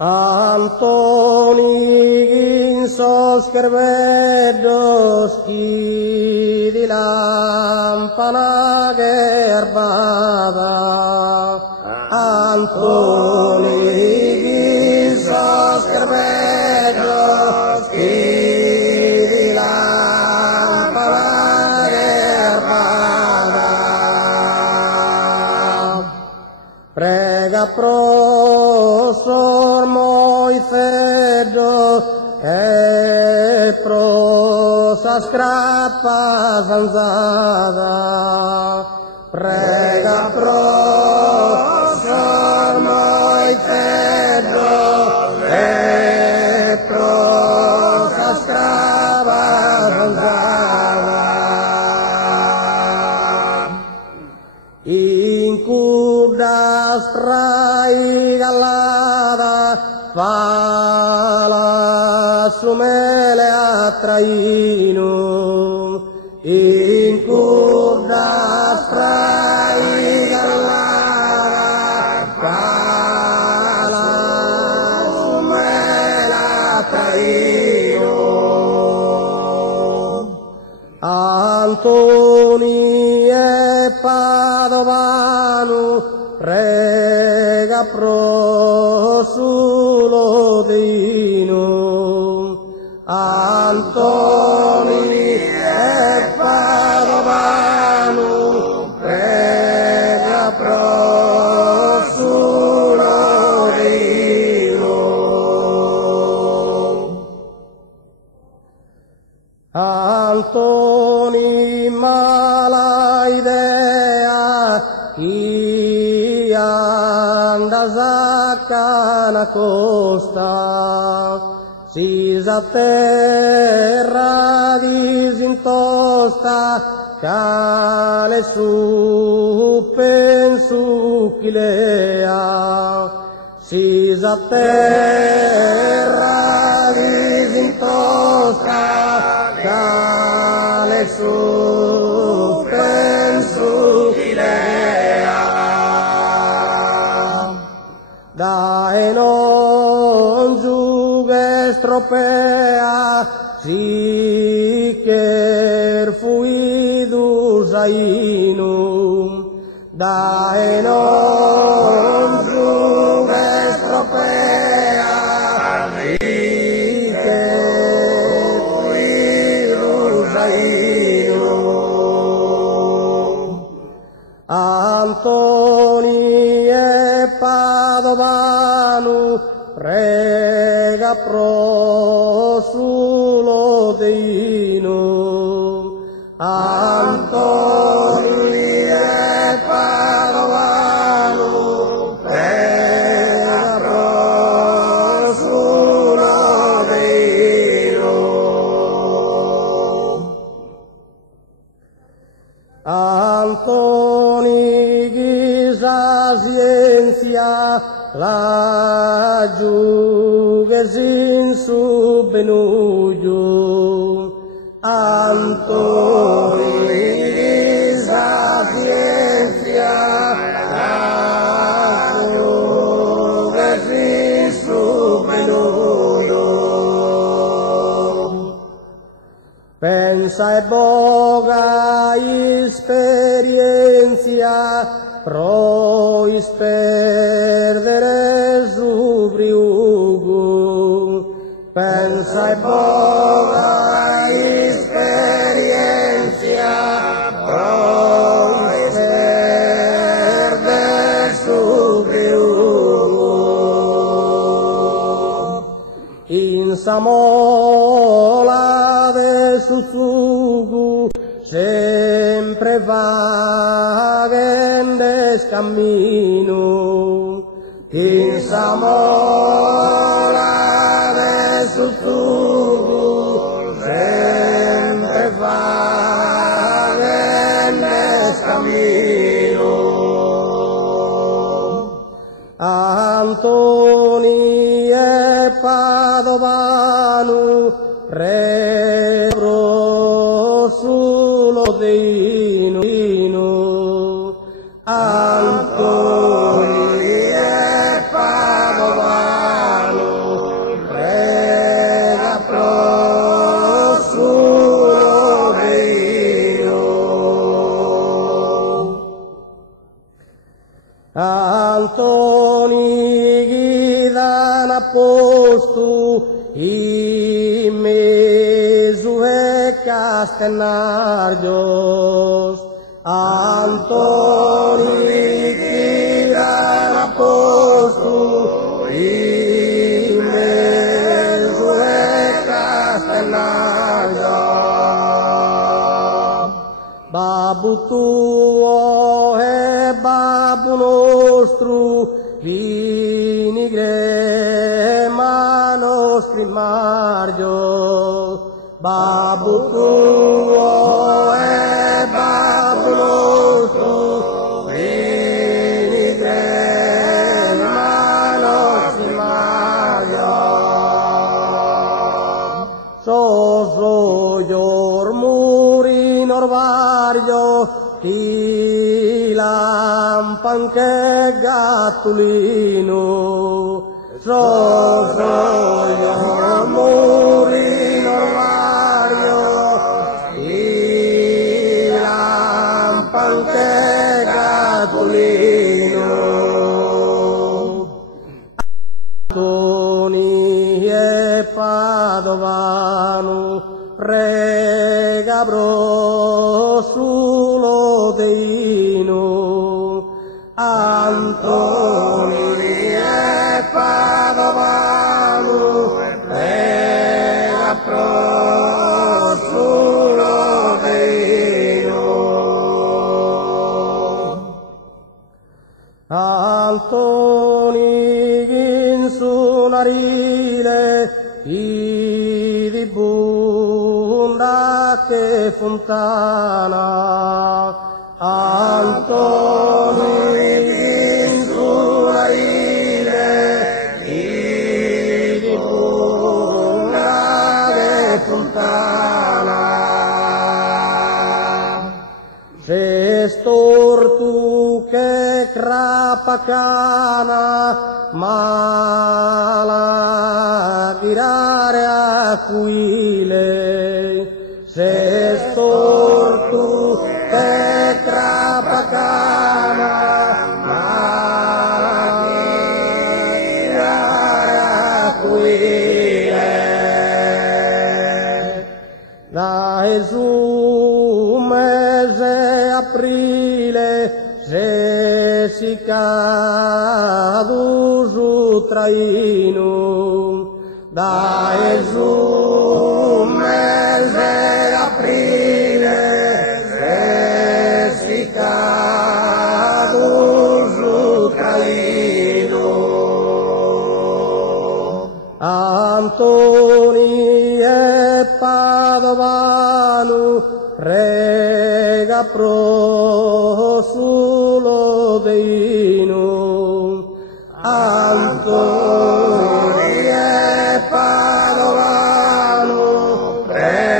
Antoni sos kerbedos di lampana gerbada. Antoni sos kerbedos di lampana gerbada. Prega prosor Moisedo e prosa scrappa zanzada. Prega prosor Moisedo e prosa scrappa zanzada. In kudas rai galada fala sumele atraino. In kudas rai galada fala sumele atraino. Antoni e Padovano prega pro sulo dino. Antoni e Padovano prega pro sulo dino. Antoni mala idea chi anda zaccana costa, si sa terra disintosta, cale su pensu chilea. Si sa terra disintosta, cale su pensu chilea. Dai non giuge stropea, si che fuidu zainu. Dai non giuge stropea, si che fuidu zainu. Antoni e Padovano prega pro sulo dino. Antoni e Padovano prega pro sulo dino. Antoni ghisa scienza la giugesin subbenuju. Antoni ghisa scienza la giugesin subbenuju. Pensa e boga esperienza pro isperdere zubriugu. Pensa e boga esperienza pro isperdere zubriugu. In samola de susugu sempre vaghen des cammino. In samola de susugu sempre vaghen des cammino. Antoni e Padovano pregro sulo dino. Antoni e Padovano postu imezue castenargios Antoni kiran postu imezue castenargios Babu tuo e babu nostru vinigre nostri margio Babu tuo e babu nostru vinigre nostri margio Soso yor muri norvario Ilampan ke gatulino Soso yor muri norvario Ilampan ke gatulino Antoni e Padovano prega sulo deino Antoni e Padovano prega sulo deino Antoni in sunarile di bunda che fontana Antoni in sunarile di bunda che fontana se stortu che crapacana mala tirare aquile se stortu che crapacana mala tirare aquile da Gesù mese aprile se si cadu su traino da Gesù mese aprile se si cadu su traino Antoni e Padovano prega pro sulo deino Antoni e Padovano prega